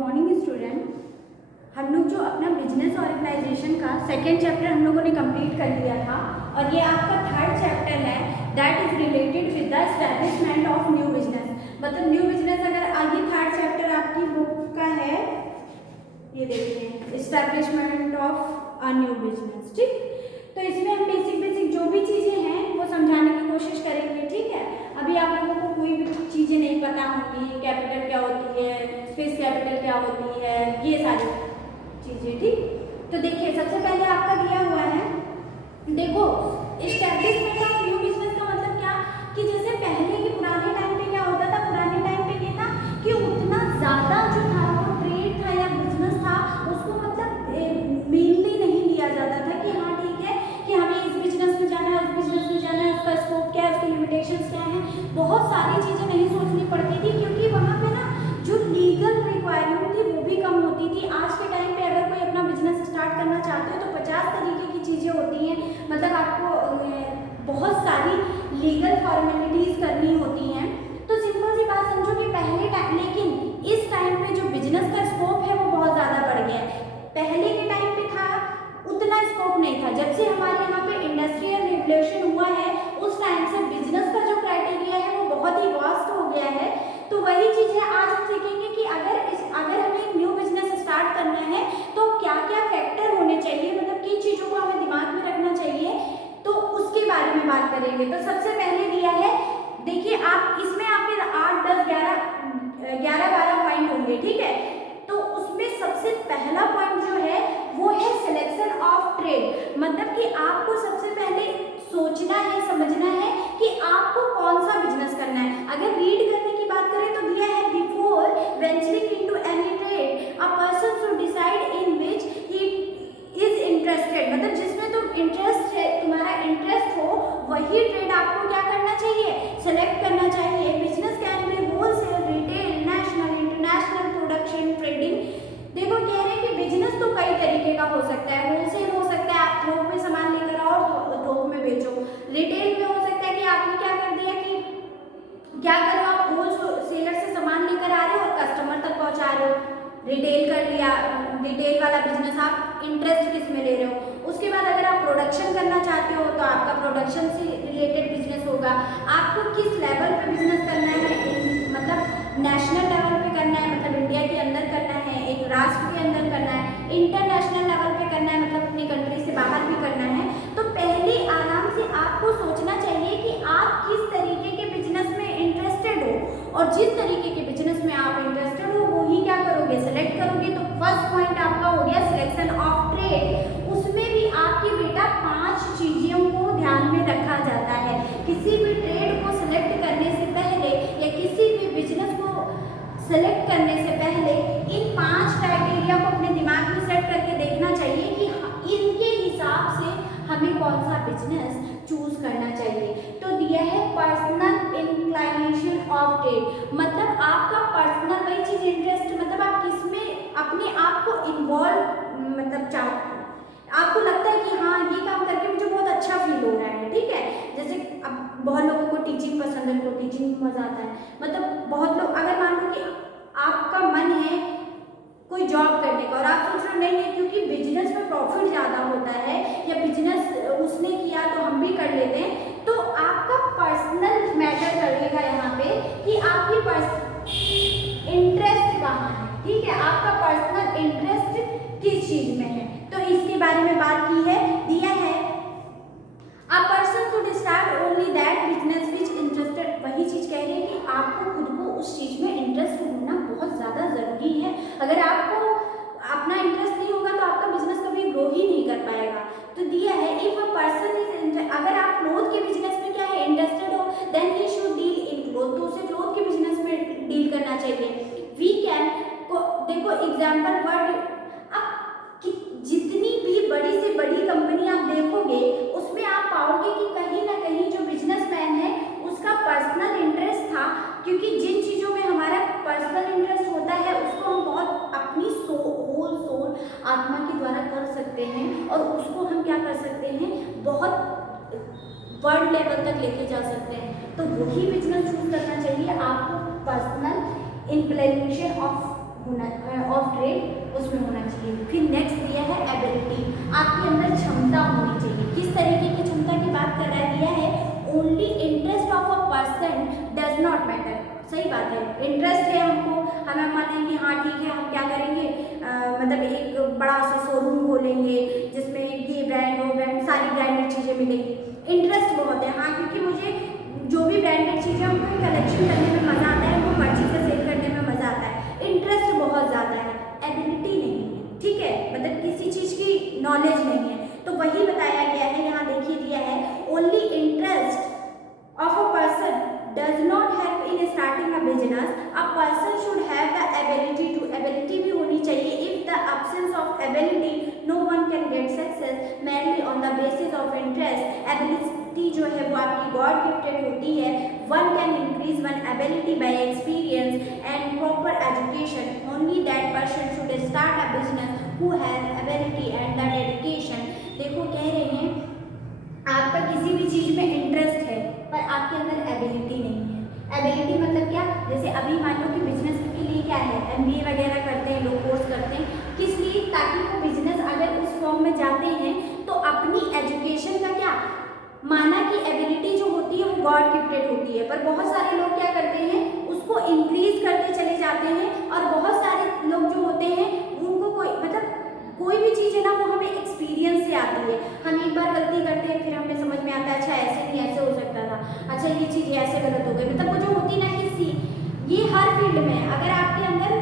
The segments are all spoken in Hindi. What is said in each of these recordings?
Morning student. हम लोग जो अपना बिजनेस ऑर्गेनाइजेशन का सेकेंड चैप्टर हम लोगों ने कंप्लीट कर लिया था और ये आपका थर्ड चैप्टर है that is related with the establishment of new business. मतलब न्यू बिजनेस अगर आगे थर्ड चैप्टर आपकी बुक का है, ये देखिए establishment of a new business. ठीक, तो इसमें हम बेसिक जो भी चीज़ें हैं वो समझाने की कोशिश करेंगे। ठीक है, अभी आप लोगों को कोई भी चीज़ें नहीं पता होंगी, कैपिटल क्या होती है, फेस कैपिटल क्या होती है, ये सारी चीज़ें। ठीक, तो देखिए सबसे पहले आपका दिया हुआ है, देखो एस्टैब्लिशमेंट ऑफ न्यू बिजनेस का मतलब क्या कि जैसे पहले के पुराने टाइम पे क्या होता था, पुराने टाइम पे ये था कि उतना ज़्यादा जो था वो ट्रेड था या बिजनेस था उसको मतलब मेनली नहीं लिया जाता था कि हाँ ठीक है कि हमें इस बिजनेस में जाना है, उस बिजनेस में जाना है, उसका स्कोप क्या है, उसकी लिमिटेशंस क्या हैं, बहुत सारी चीज़ें नहीं सोचनी पड़ती थी क्योंकि वहाँ पे ना जो लीगल रिक्वायरमेंट थी वो भी कम होती थी। आज के टाइम पे अगर कोई अपना बिजनेस स्टार्ट करना चाहते हो तो 50 तरीके की चीज़ें होती हैं, मतलब आपको बहुत सारी लीगल फॉर्मेलिटीज़ करनी होती हैं। तो सिंपल सी बात समझो कि पहले टाइम, लेकिन इस टाइम पे जो बिजनेस का स्कोप है वो बहुत ज़्यादा बढ़ गया है। पहले के टाइम पे था उतना स्कोप नहीं था। जब से हमारे यहाँ पे इंडस्ट्रियल रिवोल्यूशन हुआ है उस टाइम से बिजनेस का जो क्राइटेरिया है वो बहुत ही वास्ट हो गया है। तो वही चीज़ है आज हम सीखेंगे कि अगर हमें एक न्यू बिजनेस स्टार्ट करना है तो क्या क्या फैक्टर होने चाहिए, मतलब किन चीज़ों को हमें दिमाग में रखना चाहिए, तो उसके बारे में बात करेंगे। तो सबसे पहले दिया है, देखिए आप इसमें आपके 8, 10, 11, 12 पॉइंट होंगे। ठीक है, तो उसमें सबसे पहला पॉइंट जो है वो है सिलेक्शन ऑफ ट्रेड। मतलब कि आपको सबसे पहले सोचना है, समझना है कि आपको कौन सा बिजनेस करना है। अगर रीड करने की बात करें तो दिया है before venturing into any trade a person should decide in which he is interested. मतलब जिसमें तुम इंटरेस्ट है, तुम्हारा इंटरेस्ट हो वही ट्रेड आपको क्या करना चाहिए, सेलेक्ट करना चाहिए। Business can be wholesale, retail, national, international, production, trading. देखो कह रहे हैं कि बिजनेस तो कई तरीके का हो सकता है। होलसेल हो सकता है, आप थोक में सामान लेकर आओ और थोक में बेचो। रिटेल में हो सकता है कि आपने क्या कर दिया कि क्या करो, आप होलसेलर से सामान लेकर आ रहे हो और कस्टमर तक पहुंचा रहे हो, रिटेल कर लिया। रिटेल वाला बिजनेस आप इंटरेस्ट किस में ले रहे हो। उसके बाद अगर आप प्रोडक्शन करना चाहते हो तो आपका प्रोडक्शन से रिलेटेड बिजनेस होगा। आपको किस लेवल पे बिजनेस करना है, मतलब नेशनल लेवल पे करना है, मतलब इंडिया के अंदर करना है, एक राष्ट्र के अंदर करना है, इंटरनेशनल लेवल पे करना है, मतलब अपनी कंट्री से बाहर भी करना है। तो पहले आराम से आपको सोचना चाहिए कि आप किस तरीके के बिजनेस में इंटरेस्टेड हो और जिस तरीके के बिजनेस में आप इंटरेस्टेड हो वो ही क्या करोगे, सेलेक्ट करोगे। तो फर्स्ट पॉइंट आपका हो गया सिलेक्शन ऑफ ट्रेड। उसमें भी आपके बेटा 5 चीज़ों को ध्यान में रखा जाता है। किसी भी ट्रेड को सिलेक्ट करने से पहले या किसी भी बिजनेस को सेलेक्ट करने से पहले इन 5 क्राइटेरिया को अपने दिमाग में सेट करके देखना चाहिए कि इनके हिसाब से हमें कौन सा बिजनेस चूज करना चाहिए। तो दिया है पर्सनल इंक्लाइनेशन ऑफ ट्रेड। मतलब आपका पर्सनल वही चीज इंटरेस्ट, मतलब आप किसमें अपने आप को इन्वॉल्व मतलब चाहते, आपको लगता है कि हाँ ये काम करके मुझे बहुत अच्छा फील हो रहा है। ठीक है, जैसे अब बहुत लोगों को टीचिंग पसंद है तो टीचिंग में मजा आता है। मतलब बहुत लोग, अगर मान लो कि आपका मन है कोई जॉब करने का और आप सोच रहे हो नहीं है क्योंकि बिजनेस में प्रॉफिट ज़्यादा होता है या बिजनेस उसने किया तो हम भी कर लेते हैं, तो आपका पर्सनल मैटर करेगा यहाँ पे कि आपकी इंटरेस्ट कहाँ है। ठीक है, आपका पर्सनल इंटरेस्ट किस चीज़ में है, तो इसके बारे में बात की है। दिया है a person should start only that business which interested. वही चीज़ कह रही है कि आपको खुद को उस चीज़ में इंटरेस्ट होना बहुत ज़्यादा ज़रूरी है। अगर आपको अपना इंटरेस्ट नहीं होगा तो आपका बिजनेस कभी ग्रो ही नहीं कर पाएगा। तो दिया है इफ अ पर्सन इज, अगर आप क्लोथ के बिजनेस में क्या है इंटरेस्टेड हो then he should deal in cloth, तो उसे क्लोथ के बिजनेस में डील करना चाहिए। वी कैन, देखो एग्जाम्पल वर्ड, अब जितनी भी बड़ी से बड़ी कंपनी आप देखोगे उसमें आप पाओगे कि कहीं ना कहीं जो बिजनेसमैन है उसका पर्सनल इंटरेस्ट था, क्योंकि जिन चीज़ों में हमारा पर्सनल इंटरेस्ट होता है उसको हम बहुत अपनी होल सोल आत्मा के द्वारा कर सकते हैं और उसको हम क्या कर सकते हैं, बहुत वर्ल्ड लेवल तक लेके जा सकते हैं। तो वही बिजनेस चूज करना चाहिए आपको, personal inclination of of trade उसमें होना चाहिए। फिर नेक्स्ट दिया है एबिलिटी, आपके अंदर क्षमता होनी चाहिए। किस तरीके की क्षमता की बात कर रहा दिया है, only interest of a person does not matter. सही बात है, इंटरेस्ट है हमको, हमें माने कि हाँ ठीक है हम क्या करेंगे, मतलब एक बड़ा सा शोरूम खोलेंगे जिसमें ये ब्रांड वो ब्रांड सारी ब्रांडेड चीज़ें मिलेंगी, इंटरेस्ट बहुत है। हाँ क्योंकि मुझे जो भी ब्रांडेड चीज़ें उनको कलेक्शन करने में मज़ा आता है, वो परचेज से सेल करने में मज़ा आता है, इंटरेस्ट बहुत ज़्यादा है, एबिलिटी नहीं है। ठीक है, मतलब किसी चीज़ की नॉलेज नहीं है। तो वही बताया गया है, यहाँ देखिए दिया है only interest of a person does not help in starting a business. A person should have the ability to, ability भी होनी चाहिए। If the absence of ability, no one can get success merely on the basis of interest. Ability जो है वो आपकी God gifted होती है। One can increase one ability by experience and proper education. Only that person should start a business who has ability and the dedication. देखो कह रहे हैं आपका किसी भी चीज में इंटरेस्ट है पर आपके अंदर एबिलिटी नहीं है। एबिलिटी मतलब क्या, जैसे अभी मान लो कि बिजनेस के लिए क्या है, एमबीए वगैरह करते हैं लोग, कोर्स करते हैं, किस लिए, ताकि वो बिजनेस अगर उस फॉर्म में जाते हैं तो अपनी एजुकेशन का क्या माना कि एबिलिटी जो होती है वो गॉड गिफ्टेड होती है, पर बहुत सारे लोग क्या करते हैं उसको इंक्रीज करते चले जाते हैं, और बहुत सारे लोग जो होते हैं उनको कोई भी चीज़ है ना वो हमें एक्सपीरियंस से आती है। हम एक बार गलती करते हैं फिर हमें समझ में आता है अच्छा ऐसे नहीं ऐसे हो सकता था, अच्छा ये चीज़ ऐसे गलत हो गई, मतलब वो जो होती ना कि ये हर फील्ड में अगर आपके अंदर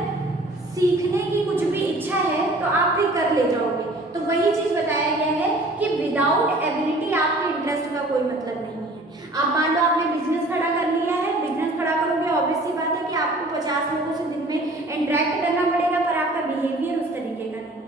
सीखने की कुछ भी इच्छा है तो आप फिर कर ले जाओगे। तो वही चीज़ बताया गया है कि विदाउट एबिलिटी आपके इंटरेस्ट का कोई मतलब नहीं है। आप मान लो आपने बिजनेस खड़ा कर लिया है, बिजनेस खड़ा करोगे ऑब्वियस सी बात है कि आपको 50 लोगों से दिन में इंटरेक्ट करना पड़ेगा, पर आपका बिहेवियर उस तरीके का नहीं है,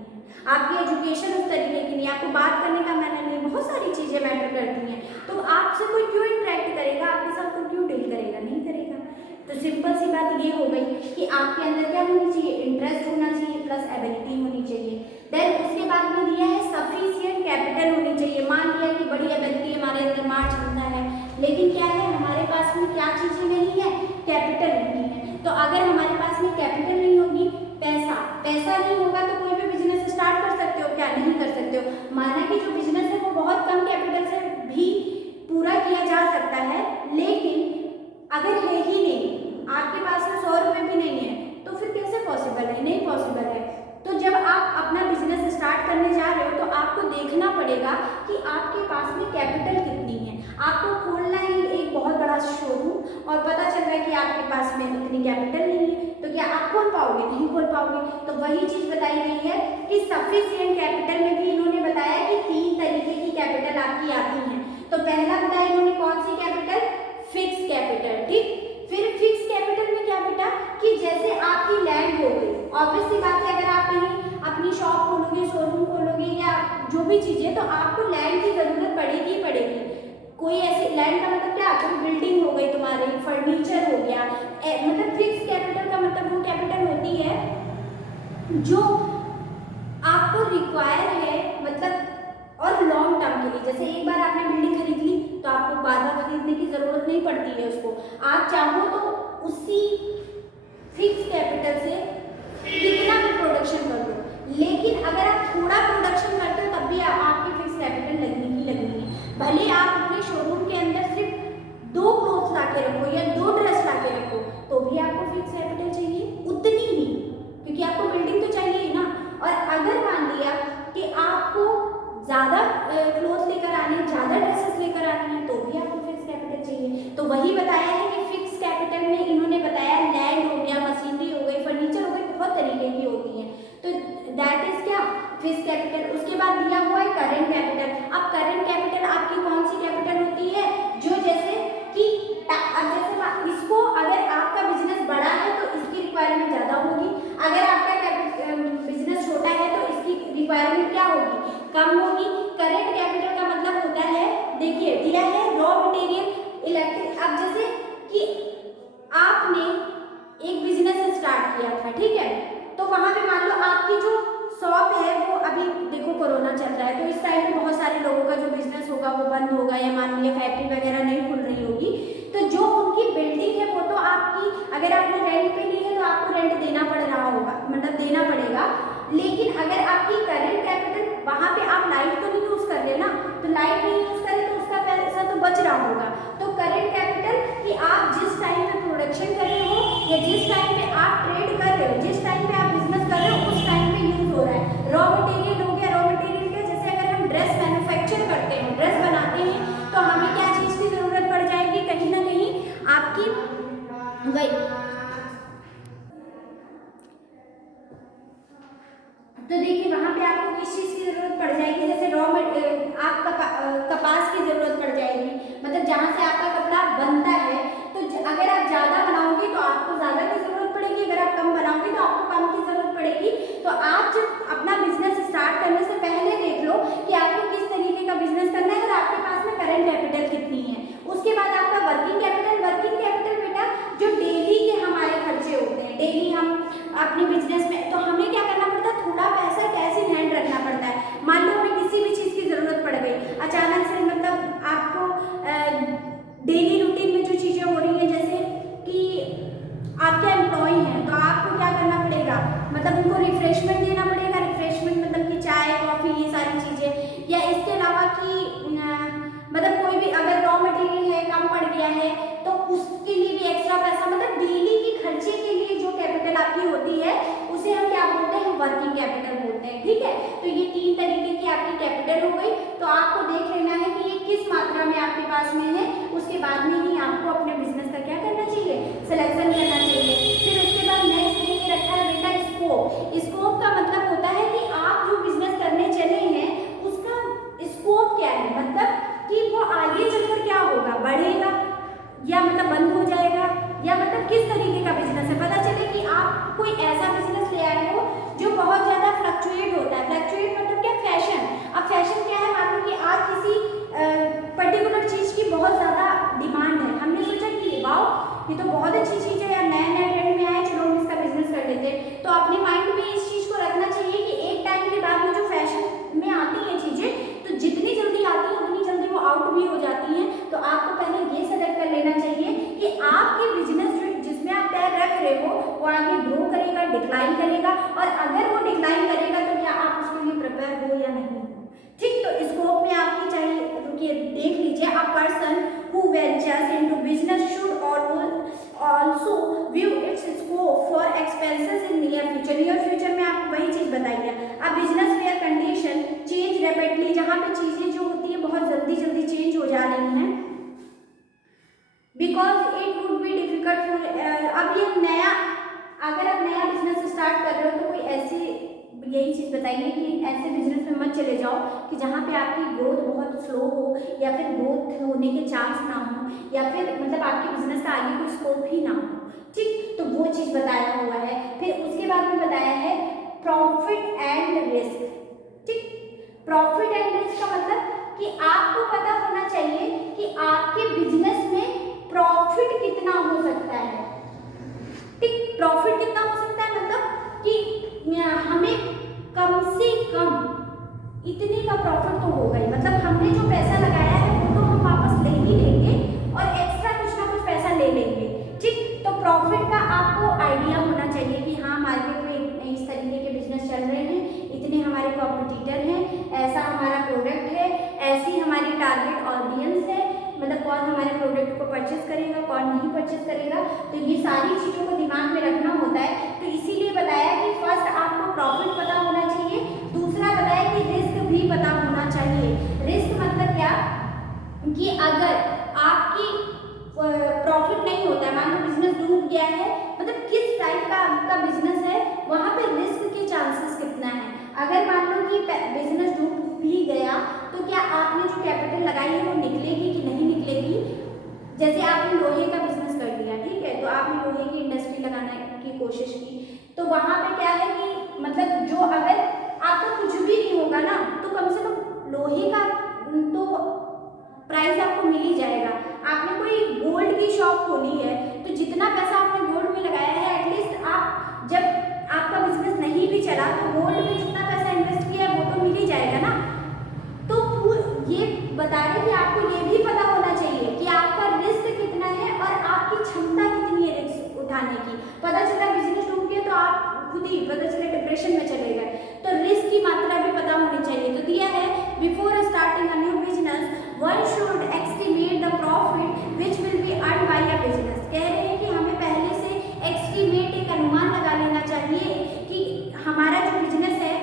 आपकी एजुकेशन उस तरीके की नहीं, आपको बात करने का मैनर नहीं, बहुत सारी चीज़ें मैटर करती हैं। तो आपसे कोई क्यों इंटरेक्ट करेगा, आपके साथ कोई क्यों डील करेगा, नहीं करेगा। तो सिंपल सी बात ये हो गई कि आपके अंदर क्या होनी चाहिए, इंटरेस्ट होना चाहिए प्लस एबिलिटी होनी चाहिए। देन उसके बाद में दिया है सफिशिएंट कैपिटल होनी चाहिए। मान लिया कि बड़ी एबिलिटी हमारे अंदर मार क्षमता है, लेकिन क्या है हमारे पास में क्या चीज़ें नहीं है, कैपिटल नहीं है। तो अगर हमारे पास में कैपिटल नहीं होगी, पैसा नहीं होगा तो कोई भी बिजनेस स्टार्ट कर सकते हो क्या, नहीं कर सकते हो। माना कि जो बिजनेस है वो बहुत कम कैपिटल से भी पूरा किया जा सकता है, लेकिन अगर है ही नहीं, आपके पास में 100 रुपये भी नहीं है, तो फिर कैसे पॉसिबल है, नहीं पॉसिबल है। तो जब आप अपना बिजनेस स्टार्ट करने जा रहे हो तो आपको देखना पड़ेगा कि आपके पास में कैपिटल कितनी है। आपको खोलना है एक बहुत बड़ा शोरूम और पता चल रहा है कि आपके पास में उतनी कैपिटल नहीं है, तो क्या आप खोल पाओगे, नहीं खोल पाओगे। तो वही चीज़ बताई गई है कि सफिशिएंट कैपिटल में भी इन्होंने बताया कि 3 तरीके की कैपिटल आपकी आती है। तो पहला बताया इन्होंने कौन सी कैपिटल, फिक्स कैपिटल, ठीक। फिर फिक्स कैपिटल में क्या बेटा कि जैसे आपकी लैंड हो गई, ऑब्वियस सी बात है अगर आप कहीं अपनी शॉप खोलोगे, शोरूम खोलोगे या जो भी चीज़ें, तो आपको लैंड की ज़रूरत पड़ेगी ही पड़ेगी। कोई ऐसी लैंड का मतलब क्या, कोई बिल्डिंग हो गई तुम्हारी, फर्नीचर हो गया, मतलब फिक्स कैपिटल का मतलब वो कैपिटल होती है जो आपको रिक्वायर है, मतलब और लॉन्ग टर्म के लिए। जैसे एक बार आपने बिल्डिंग खरीद ली तो आपको बार बार खरीदने की ज़रूरत नहीं पड़ती है उसको, आप चाहो तो उसी फिक्स कैपिटल से कितना भी प्रोडक्शन कर लो। लेकिन अगर आप थोड़ा प्रोडक्शन करते हो तब भी आपकी फिक्स कैपिटल लगनी ही लगनी है। भले आप अपने शोरूम के अंदर सिर्फ 2 क्लोथ्स ला के रखो या 2 ड्रेस ला के रखो, तो भी आपको फिक्स कैपिटल चाहिए उतनी ही, क्योंकि आपको बिल्डिंग तो चाहिए ही ना। और अगर मान लिया कि आपको ज़्यादा क्लोथ लेकर आने, ज़्यादा ड्रेसेस लेकर आने हैं, तो भी आपको फिक्स कैपिटल चाहिए। तो वही बताया है कि फिक्स कैपिटल में इन्होंने बताया लैंड हो गया, मशीनरी हो गई, फर्नीचर हो गई, बहुत तरीके की होती हैं। तो दैट इज क्या, फिक्स कैपिटल। उसके बाद दिया हुआ है करंट कैपिटल। अब करंट कैपिटल आपकी कौन सी कैपिटल होती है, जो जैसे कि इसको अगर आपका बिजनेस बड़ा है तो इसकी रिक्वायरमेंट ज़्यादा होगी, अगर आपका बिजनेस छोटा है तो इसकी रिक्वायरमेंट क्या होगी, कम होगी। करंट कैपिटल का मतलब होता है, देखिए दिया है रॉ मटेरियल, इलेक्ट्रिक। अब जैसे कि आपने एक बिजनेस स्टार्ट किया था, ठीक है, तो वहां पे मान लो आपकी जो शॉप है वो अभी देखो कोरोना चल रहा है, तो इस टाइम पे बहुत सारे लोगों का जो बिजनेस होगा वो बंद होगा, या मान लिया फैक्ट्री वगैरह नहीं खुल रही होगी, तो जो उनकी बिल्डिंग है वो तो आपकी, अगर आपने रेंट पे ली है तो आपको रेंट देना पड़ रहा होगा, वही तो देखिए वहाँ पे आपको किस चीज़ की ज़रूरत पड़ जाएगी, जैसे आप कपास की ज़रूरत पड़ जाएगी, मतलब जहाँ से आपका कपड़ा बनता है। तो अगर आप ज़्यादा बनाओगे तो आपको ज़्यादा की ज़रूरत पड़ेगी, अगर आप कम बनाओगे तो आपको कम की ज़रूरत पड़ेगी। तो आप जब अपना बिजनेस स्टार्ट करने से पहले देख लो कि आपको किस तरीके का बिजनेस करना है और आपके पास में करंट कैपिटल कितनी है। उसके बाद आपका वर्किंग कैपिटल बेटा जो डेली के हमारे खर्चे होते हैं, डेली हम अपने बिजनेस में, तो हमें क्या करना पड़ता है, थोड़ा पैसा कैश इन हैंड रखना पड़ता है। मान लो हमें किसी भी चीज़ की ज़रूरत पड़ गई अचानक से, मतलब आपको डेली रूटीन में जो चीज़ें हो रही हैं, जैसे कि आपके एम्प्लॉय हैं तो आपको क्या करना पड़ेगा, मतलब उनको रिफ्रेशमेंट देना पड़ेगा। रिफ्रेशमेंट मतलब कि चाय कॉफ़ी ये सारी चीज़ें, या इसके अलावा कि मतलब कोई भी अगर रॉ मटेरियल है कम पड़ गया है तो उसके लिए भी एक्स्ट्रा पैसा, मतलब डेली की खर्चे के लिए जो कैपिटल आपकी होती है उसे हम क्या बोलते हैं, वर्किंग कैपिटल बोलते हैं। ठीक है, तो ये 3 तरीके की आपकी कैपिटल हो गई। तो आपको देख लेना है कि ये किस मात्रा में आपके पास में है, उसके बाद में ही आपको अपने बिजनेस का क्या करना चाहिए, सिलेक्शन करना चाहिए। फिर उसके बाद नेक्स्ट ये रखा है बेटा स्कोप। स्कोप का मतलब होता है कि आप जो बिजनेस करने चले हैं उसका स्कोप क्या है, मतलब कि वो आगे चलकर क्या होगा, बढ़ेगा या मतलब बंद हो जाएगा, या मतलब किस तरीके का बिजनेस है। पता चले कि आप कोई ऐसा बिजनेस ले आए हो जो बहुत ज़्यादा फ्लक्चुएट होता है। फ्लक्चुएट मतलब क्या, फैशन। अब फैशन क्या है, मान लो कि आज किसी पर्टिकुलर चीज़ की बहुत ज़्यादा डिमांड है, हमने सोचा कि वाओ ये तो बहुत अच्छी चीज़ है यार, नया नया ट्रेंड में आया, चलो हम इसका बिजनेस कर लेते हैं। तो अपने माइंड में इस चीज़ को रखना चाहिए कि एक टाइम के बाद में जो फैशन में आती हैं चीज़ें, तो जितनी जल्दी आती हैं उतनी जल्दी वो आउट भी हो जाती हैं। तो आपको पहले ये सेलेक्ट कर लेना चाहिए कि आपके बिजनेस जिसमें आप पैर रख रहे हो वो आगे ग्रो करेगा, डिक्लाइन करेगा, और अगर वो डिक्लाइन करेगा तो क्या आप उसके लिए प्रिपेयर हो या नहीं हो। ठीक, तो स्कोप में आपकी चाहिए, रुकिए देख लीजिए, a person who ventures into business should also view its scope for expenses in near future। Near future में आपको वही चीज बताई है। अब business where condition change rapidly, जहाँ पे चीजें जो होती है बहुत जल्दी जल्दी चेंज हो जा रही हैं, because it would be difficult for, अब ये नया, अगर आप नया बिजनेस स्टार्ट कर रहे हो तो कोई ऐसी यही चीज़ बताइए कि ऐसे बिजनेस में मत चले जाओ कि जहाँ पे आपकी ग्रोथ बहुत स्लो हो, या फिर ग्रोथ होने के चांस ना हो, या फिर मतलब आपके बिजनेस का आगे कोई स्कोप ही ना हो। ठीक, तो वो चीज़ बताया हुआ है। फिर उसके बाद में बताया है प्रॉफिट एंड रिस्क। ठीक, प्रॉफिट एंड रिस्क का मतलब कि आपको पता होना चाहिए कि आपके बिजनेस में प्रॉफिट कितना हो सकता है। ठीक, प्रॉफिट कितना हो सकता है मतलब कि हमें कम से कम इतने का प्रॉफिट तो होगा ही, मतलब हमने जो पैसा लगाया है वो तो हम वापस ले ही लेंगे और एक्स्ट्रा कुछ ना कुछ पैसा ले लेंगे। ठीक, तो प्रॉफिट का आपको आइडिया होना चाहिए कि हाँ मार्केट में इस तरीके के बिजनेस चल रहे हैं, इतने हमारे कॉम्पिटिटर हैं, ऐसा हमारा प्रोडक्ट है, ऐसी हमारी टारगेट ऑडियंस है, मतलब कौन हमारे प्रोडक्ट को परचेस करेगा, कौन नहीं परचेस करेगा। तो ये सारी चीज़ों को दिमाग में रखना होता है। तो इसीलिए बताया कि फर्स्ट आपको प्रॉफिट पता होना चाहिए, दूसरा बताया कि रिस्क भी पता होना चाहिए। रिस्क मतलब क्या कि अगर आपकी प्रॉफिट नहीं होता है, मान लो बिजनेस डूब गया है, मतलब किस टाइप का आपका बिजनेस है, वहाँ पे रिस्क के चांसेस कितना है। अगर मान लो कि बिजनेस डूब भी गया तो क्या आपने जो कैपिटल लगाई है वो निकलेगी कि नहीं निकलेगी। जैसे आपने लोहे का बिजनेस कर लिया, ठीक है, तो आपने लोहे की इंडस्ट्री लगाने की कोशिश की, तो वहाँ पे क्या है कि मतलब जो अगर आपका कुछ भी नहीं होगा ना, तो कम से कम लोहे का तो प्राइस आपको मिल ही जाएगा। आपने कोई गोल्ड की शॉप खोली है तो जितना पैसा आपने गोल्ड में लगाया है, एटलीस्ट आप जब आपका बिजनेस नहीं भी चला तो गोल्ड में जितना पैसा इन्वेस्ट किया है वो तो मिल ही जाएगा ना। तो ये बता रहे कि आपको ये भी पता होना चाहिए कि आपका रिस्क कितना है और आपकी क्षमता कितनी है रिस्क उठाने की। पता चला बिजनेस डूब गया तो आप खुद ही पता चले डिप्रेशन में चले गए, तो रिस्क की मात्रा भी पता होनी चाहिए। तो दिया है before starting a new business one should estimate the profit which will be earn by a business. कह रहे हैं कि हमें पहले से एस्टिमेट, एक अनुमान लगा लेना चाहिए कि हमारा जो बिजनेस है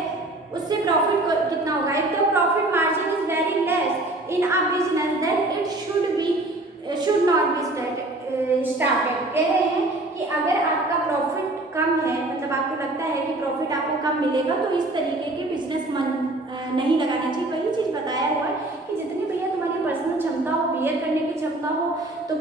उससे प्रॉफिट कितना होगा। If the profit margin is very less in a business then it should not be started. कह रहे हैं कम मिलेगा, तो इस तरीके के बिजनेस मन नहीं लगाना चाहिए। वही चीज़ बताया हुआ है कि जितनी भैया तुम्हारी पर्सनल क्षमता हो, बियर करने की क्षमता हो, तो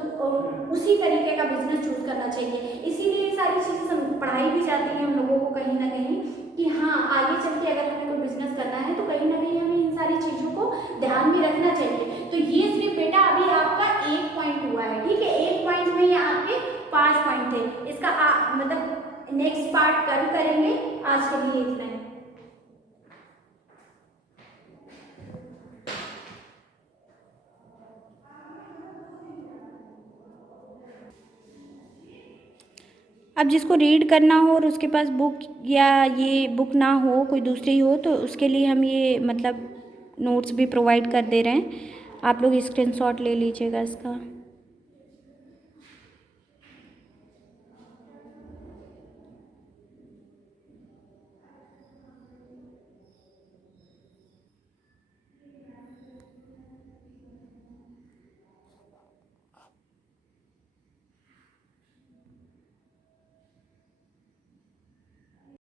उसी तरीके का बिजनेस चूज करना चाहिए। इसीलिए ये सारी चीज़ें पढ़ाई भी जाती हैं हम लोगों को कहीं ना कहीं कि हाँ आगे चल के अगर हमें कोई बिजनेस करना है तो कहीं ना कहीं हमें इन सारी चीज़ों को ध्यान में रखना चाहिए। तो ये सिर्फ बेटा अभी आपका 1 पॉइंट हुआ है, ठीक है। 1 पॉइंट में ये आपके 5 पॉइंट थे। इसका मतलब नेक्स्ट पार्ट कल करेंगे। आज के लिए इतना है। अब जिसको रीड करना हो और उसके पास बुक या ये बुक ना हो, कोई दूसरी हो, तो उसके लिए हम ये मतलब नोट्स भी प्रोवाइड कर दे रहे हैं। आप लोग स्क्रीनशॉट ले लीजिएगा इसका।